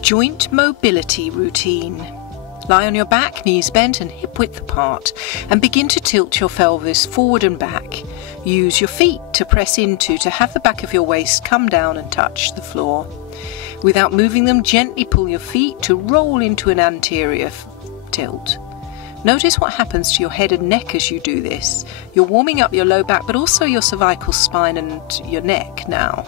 Joint mobility routine. Lie on your back, knees bent and hip width apart, and begin to tilt your pelvis forward and back. Use your feet to press into to have the back of your waist come down and touch the floor. Without moving them, gently pull your feet to roll into an anterior tilt. Notice what happens to your head and neck as you do this. You're warming up your low back, but also your cervical spine and your neck now.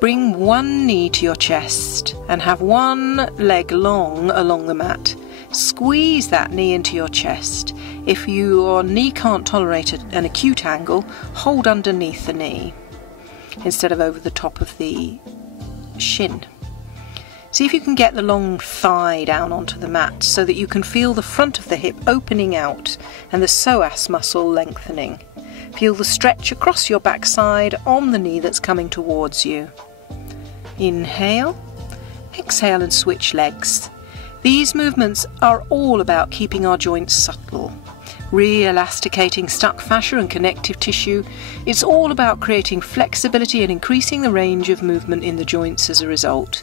Bring one knee to your chest and have one leg long along the mat. Squeeze that knee into your chest. If your knee can't tolerate an acute angle, hold underneath the knee instead of over the top of the shin. See if you can get the long thigh down onto the mat so that you can feel the front of the hip opening out and the psoas muscle lengthening. Feel the stretch across your backside on the knee that's coming towards you. Inhale, exhale and switch legs. These movements are all about keeping our joints supple. Re-elasticating stuck fascia and connective tissue. It's all about creating flexibility and increasing the range of movement in the joints as a result.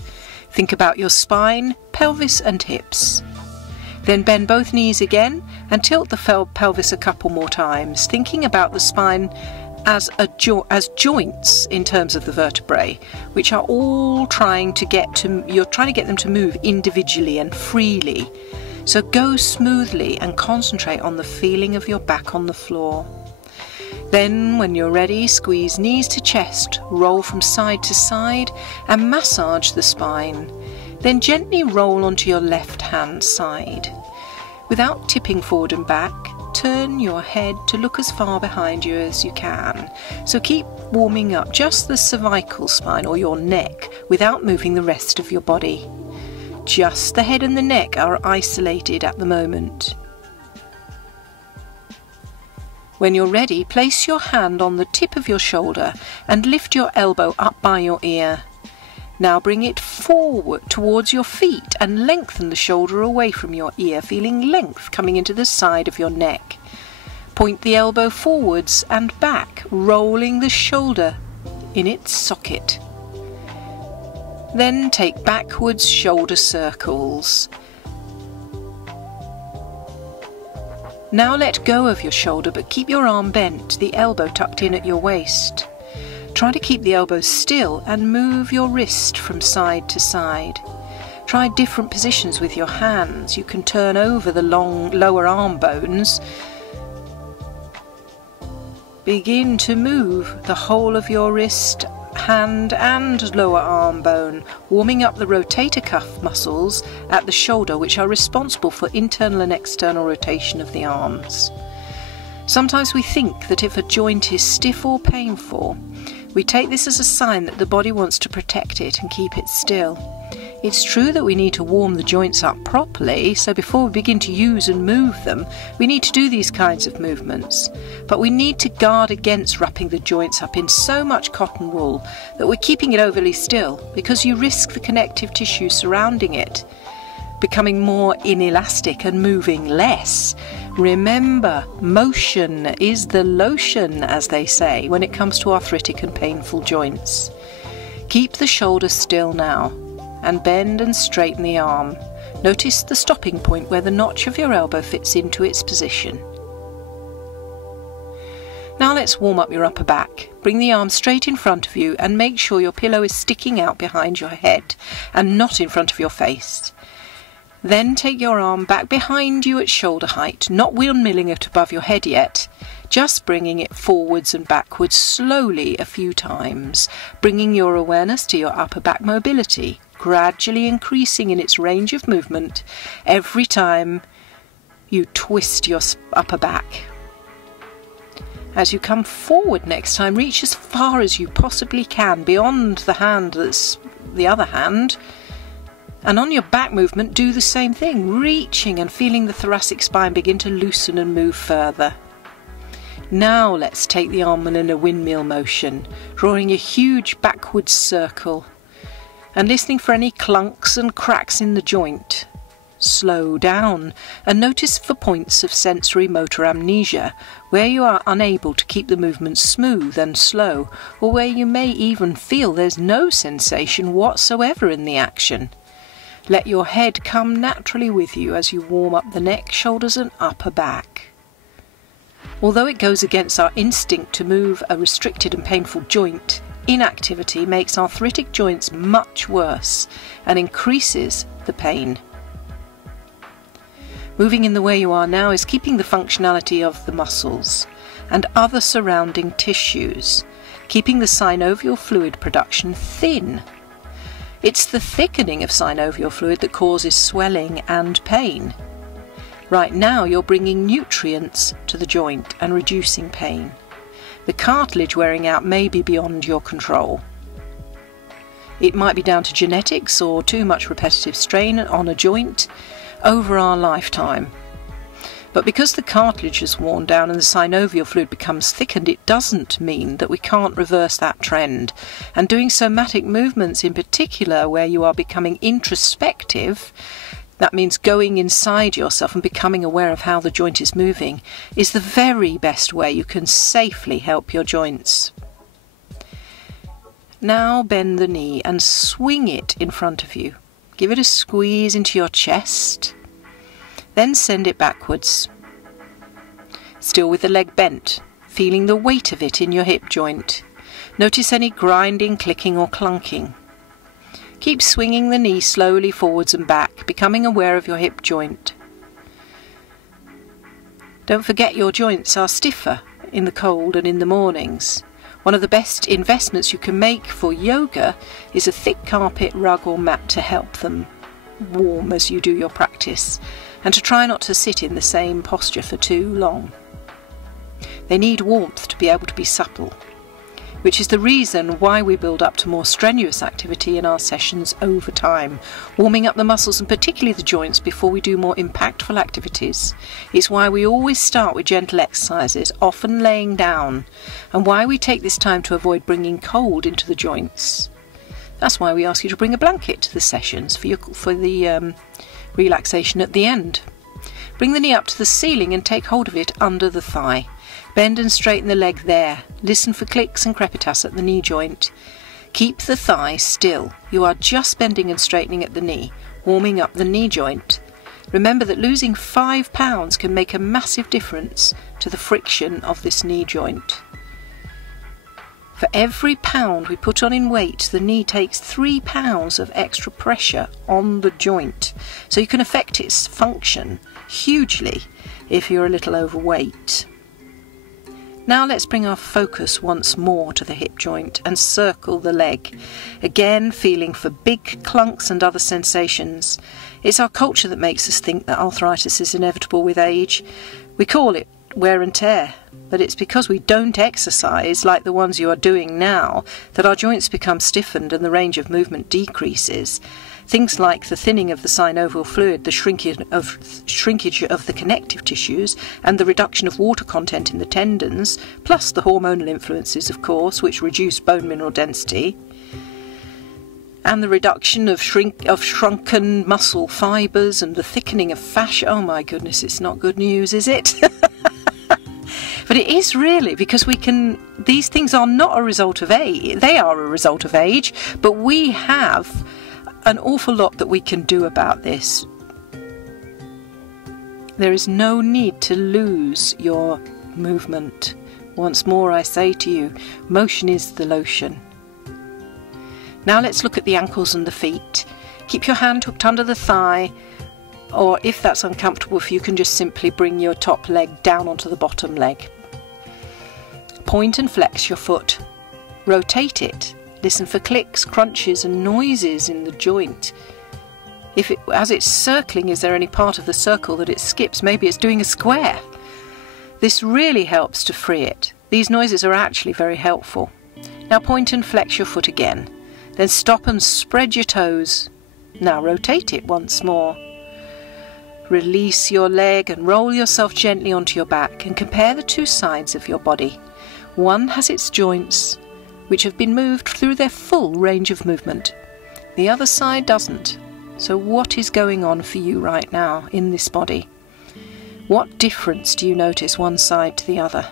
Think about your spine, pelvis and hips. Then bend both knees again and tilt the pelvis a couple more times, thinking about the spine as joints in terms of the vertebrae, which are all you're trying to get them to move individually and freely. So go smoothly and concentrate on the feeling of your back on the floor. Then, when you're ready, squeeze knees to chest, roll from side to side and massage the spine. Then gently roll onto your left hand side. Without tipping forward and back, turn your head to look as far behind you as you can. So keep warming up just the cervical spine or your neck without moving the rest of your body. Just the head and the neck are isolated at the moment. When you're ready, place your hand on the tip of your shoulder and lift your elbow up by your ear. Now bring it forward towards your feet and lengthen the shoulder away from your ear, feeling length coming into the side of your neck. Point the elbow forwards and back, rolling the shoulder in its socket. Then take backwards shoulder circles. Now let go of your shoulder, but keep your arm bent, the elbow tucked in at your waist. Try to keep the elbow still and move your wrist from side to side. Try different positions with your hands. You can turn over the long lower arm bones. Begin to move the whole of your wrist, hand and lower arm bone, warming up the rotator cuff muscles at the shoulder, which are responsible for internal and external rotation of the arms. Sometimes we think that if a joint is stiff or painful, we take this as a sign that the body wants to protect it and keep it still. It's true that we need to warm the joints up properly, so before we begin to use and move them, we need to do these kinds of movements. But we need to guard against wrapping the joints up in so much cotton wool that we're keeping it overly still, because you risk the connective tissue surrounding it becoming more inelastic and moving less. Remember, motion is the lotion, as they say, when it comes to arthritic and painful joints. Keep the shoulder still now, and bend and straighten the arm. Notice the stopping point where the notch of your elbow fits into its position. Now let's warm up your upper back. Bring the arm straight in front of you and make sure your pillow is sticking out behind your head and not in front of your face. Then take your arm back behind you at shoulder height, not windmilling it above your head yet, just bringing it forwards and backwards slowly a few times, bringing your awareness to your upper back mobility, gradually increasing in its range of movement every time you twist your upper back. As you come forward next time, reach as far as you possibly can beyond the hand that's the other hand. And on your back movement, do the same thing, reaching and feeling the thoracic spine begin to loosen and move further. Now let's take the arm in a windmill motion, drawing a huge backwards circle and listening for any clunks and cracks in the joint. Slow down and notice for points of sensory motor amnesia, where you are unable to keep the movement smooth and slow, or where you may even feel there's no sensation whatsoever in the action. Let your head come naturally with you as you warm up the neck, shoulders and upper back. Although it goes against our instinct to move a restricted and painful joint, inactivity makes arthritic joints much worse and increases the pain. Moving in the way you are now is keeping the functionality of the muscles and other surrounding tissues, keeping the synovial fluid production thin. It's the thickening of synovial fluid that causes swelling and pain. Right now you're bringing nutrients to the joint and reducing pain. The cartilage wearing out may be beyond your control. It might be down to genetics or too much repetitive strain on a joint over our lifetime. But because the cartilage is worn down and the synovial fluid becomes thickened, it doesn't mean that we can't reverse that trend. And doing somatic movements in particular, where you are becoming introspective, that means going inside yourself and becoming aware of how the joint is moving, is the very best way you can safely help your joints. Now bend the knee and swing it in front of you. Give it a squeeze into your chest. Then send it backwards, still with the leg bent, feeling the weight of it in your hip joint. Notice any grinding, clicking or clunking. Keep swinging the knee slowly forwards and back, becoming aware of your hip joint. Don't forget your joints are stiffer in the cold and in the mornings. One of the best investments you can make for yoga is a thick carpet, rug or mat to help them warm as you do your practice, and to try not to sit in the same posture for too long. They need warmth to be able to be supple, which is the reason why we build up to more strenuous activity in our sessions over time, warming up the muscles and particularly the joints before we do more impactful activities. It's why we always start with gentle exercises, often laying down, and why we take this time to avoid bringing cold into the joints. That's why we ask you to bring a blanket to the sessions for the relaxation at the end. Bring the knee up to the ceiling and take hold of it under the thigh. Bend and straighten the leg there. Listen for clicks and crepitus at the knee joint. Keep the thigh still. You are just bending and straightening at the knee, warming up the knee joint. Remember that losing 5 pounds can make a massive difference to the friction of this knee joint. For every pound we put on in weight, the knee takes 3 pounds of extra pressure on the joint. So you can affect its function hugely if you're a little overweight. Now let's bring our focus once more to the hip joint and circle the leg. Again, feeling for big clunks and other sensations. It's our culture that makes us think that arthritis is inevitable with age. We call it wear and tear, but it's because we don't exercise like the ones you are doing now that our joints become stiffened and the range of movement decreases. Things like the thinning of the synovial fluid, the shrinkage of the connective tissues, and the reduction of water content in the tendons, plus the hormonal influences, of course, which reduce bone mineral density, and the reduction of shrunken muscle fibres and the thickening of fascia. Oh my goodness, it's not good news, is it? But it is really, because these things are not a result of age. They are a result of age, but we have an awful lot that we can do about this. There is no need to lose your movement. Once more I say to you, motion is the lotion. Now let's look at the ankles and the feet. Keep your hand hooked under the thigh, or if that's uncomfortable for you, can just simply bring your top leg down onto the bottom leg. Point and flex your foot. Rotate it. Listen for clicks, crunches and noises in the joint. As it's circling, is there any part of the circle that it skips? Maybe it's doing a square. This really helps to free it. These noises are actually very helpful. Now point and flex your foot again. Then stop and spread your toes. Now rotate it once more. Release your leg and roll yourself gently onto your back and compare the two sides of your body. One has its joints, which have been moved through their full range of movement. The other side doesn't. So what is going on for you right now in this body? What difference do you notice one side to the other?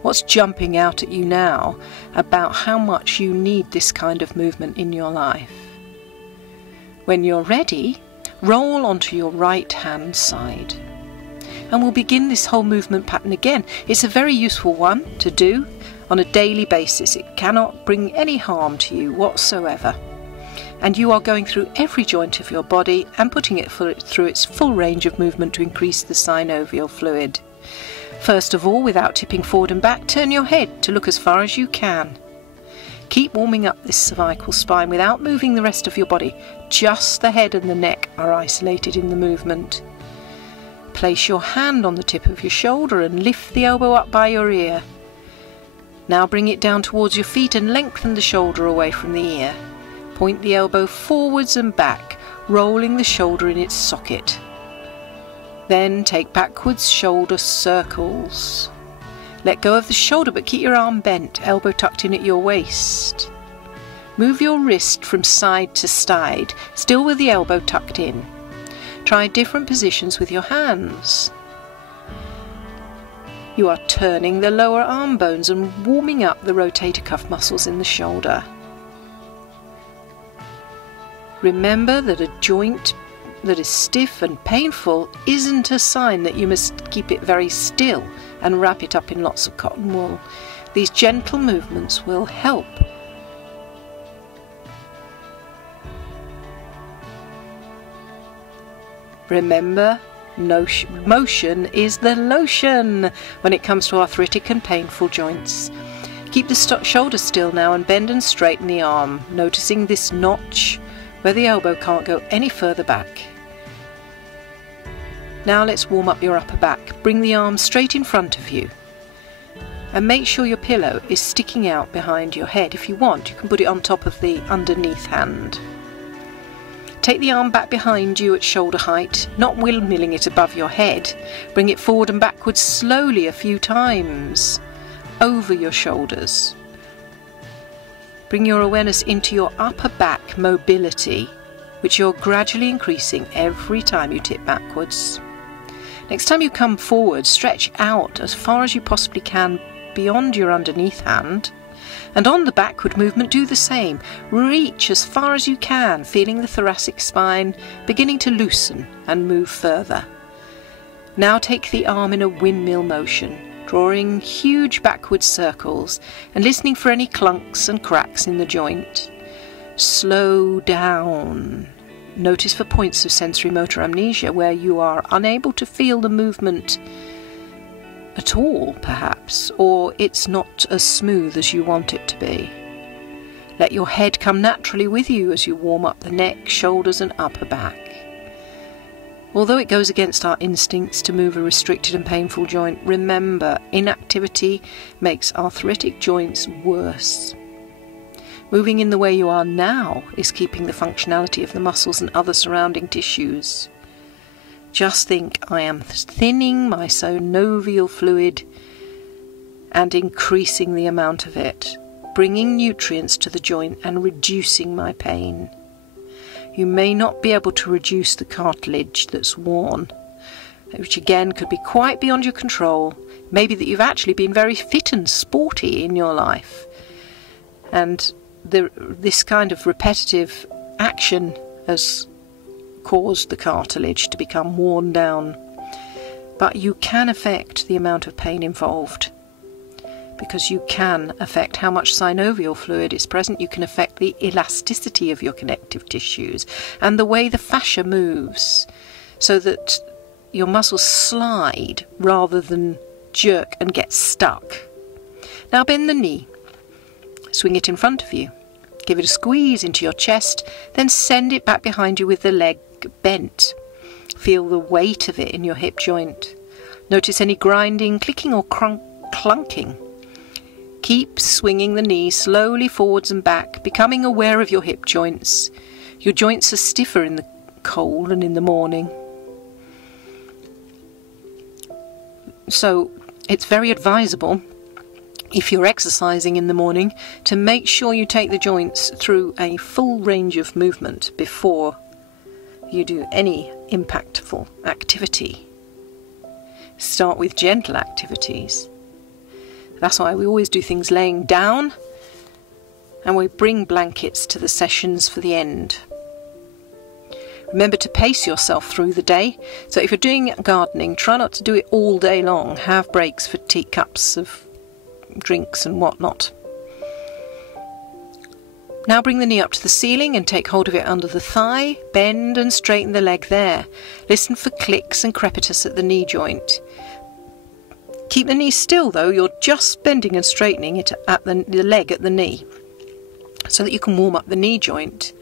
What's jumping out at you now about how much you need this kind of movement in your life? When you're ready, roll onto your right hand side. And we'll begin this whole movement pattern again. It's a very useful one to do on a daily basis. It cannot bring any harm to you whatsoever. And you are going through every joint of your body and putting it through its full range of movement to increase the synovial fluid. First of all, without tipping forward and back, turn your head to look as far as you can. Keep warming up this cervical spine without moving the rest of your body. Just the head and the neck are isolated in the movement. Place your hand on the tip of your shoulder and lift the elbow up by your ear. Now bring it down towards your feet and lengthen the shoulder away from the ear. Point the elbow forwards and back, rolling the shoulder in its socket. Then take backwards shoulder circles. Let go of the shoulder but keep your arm bent, elbow tucked in at your waist. Move your wrist from side to side, still with the elbow tucked in. Try different positions with your hands. You are turning the lower arm bones and warming up the rotator cuff muscles in the shoulder. Remember that a joint that is stiff and painful isn't a sign that you must keep it very still and wrap it up in lots of cotton wool. These gentle movements will help. Remember, motion is the lotion when it comes to arthritic and painful joints. Keep the shoulder still now and bend and straighten the arm, noticing this notch where the elbow can't go any further back. Now let's warm up your upper back. Bring the arm straight in front of you and make sure your pillow is sticking out behind your head. If you want, you can put it on top of the underneath hand. Take the arm back behind you at shoulder height, not windmilling it above your head. Bring it forward and backwards slowly a few times, over your shoulders. Bring your awareness into your upper back mobility, which you're gradually increasing every time you tip backwards. Next time you come forward, stretch out as far as you possibly can beyond your underneath hand. And on the backward movement, do the same. Reach as far as you can, feeling the thoracic spine beginning to loosen and move further. Now take the arm in a windmill motion, drawing huge backward circles and listening for any clunks and cracks in the joint. Slow down. Notice for points of sensory motor amnesia where you are unable to feel the movement at all, perhaps, or it's not as smooth as you want it to be. Let your head come naturally with you as you warm up the neck, shoulders and upper back. Although it goes against our instincts to move a restricted and painful joint, remember, inactivity makes arthritic joints worse. Moving in the way you are now is keeping the functionality of the muscles and other surrounding tissues. Just think, I am thinning my synovial fluid and increasing the amount of it, bringing nutrients to the joint and reducing my pain. You may not be able to reduce the cartilage that's worn, which again could be quite beyond your control. Maybe that you've actually been very fit and sporty in your life, and this kind of repetitive action has caused the cartilage to become worn down. But you can affect the amount of pain involved, because you can affect how much synovial fluid is present. You can affect the elasticity of your connective tissues and the way the fascia moves, so that your muscles slide rather than jerk and get stuck. Now bend the knee, swing it in front of you, give it a squeeze into your chest, then send it back behind you with the leg bent. Feel the weight of it in your hip joint. Notice any grinding, clicking or clunking. Keep swinging the knee slowly forwards and back, becoming aware of your hip joints. Your joints are stiffer in the cold and in the morning. So it's very advisable, if you're exercising in the morning, to make sure you take the joints through a full range of movement before you do any impactful activity. Start with gentle activities. That's why we always do things laying down, and we bring blankets to the sessions for the end. Remember to pace yourself through the day. So if you're doing gardening, try not to do it all day long. Have breaks for teacups of drinks and whatnot. Now bring the knee up to the ceiling and take hold of it under the thigh. Bend and straighten the leg there. Listen for clicks and crepitus at the knee joint. Keep the knee still though, you're just bending and straightening it at the leg at the knee, so that you can warm up the knee joint.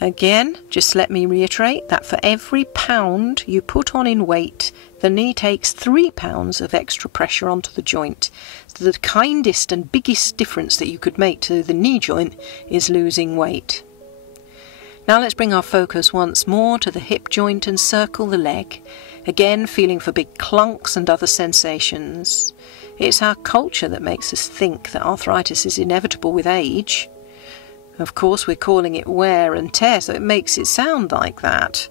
Again, just let me reiterate that for every pound you put on in weight, the knee takes 3 pounds of extra pressure onto the joint. So the kindest and biggest difference that you could make to the knee joint is losing weight. Now let's bring our focus once more to the hip joint and circle the leg. Again, feeling for big clunks and other sensations. It's our culture that makes us think that arthritis is inevitable with age. Of course, we're calling it wear and tear, so it makes it sound like that.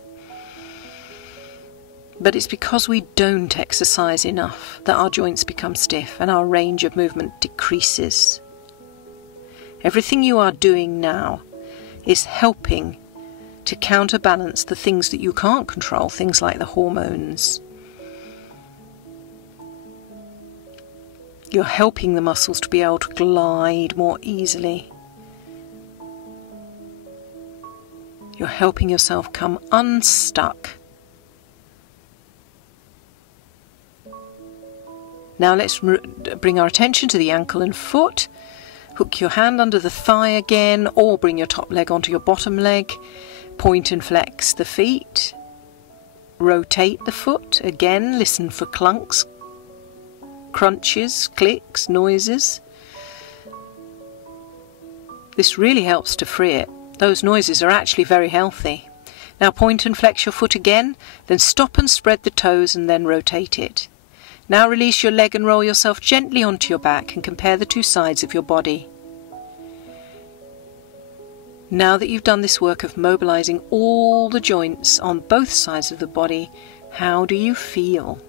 But it's because we don't exercise enough that our joints become stiff and our range of movement decreases. Everything you are doing now is helping to counterbalance the things that you can't control, things like the hormones. You're helping the muscles to be able to glide more easily. You're helping yourself come unstuck. Now let's bring our attention to the ankle and foot. Hook your hand under the thigh again, or bring your top leg onto your bottom leg. Point and flex the feet. Rotate the foot. Again, listen for clunks, crunches, clicks, noises. This really helps to free it. Those noises are actually very healthy. Now point and flex your foot again, then stop and spread the toes and then rotate it. Now release your leg and roll yourself gently onto your back and compare the two sides of your body. Now that you've done this work of mobilizing all the joints on both sides of the body, how do you feel?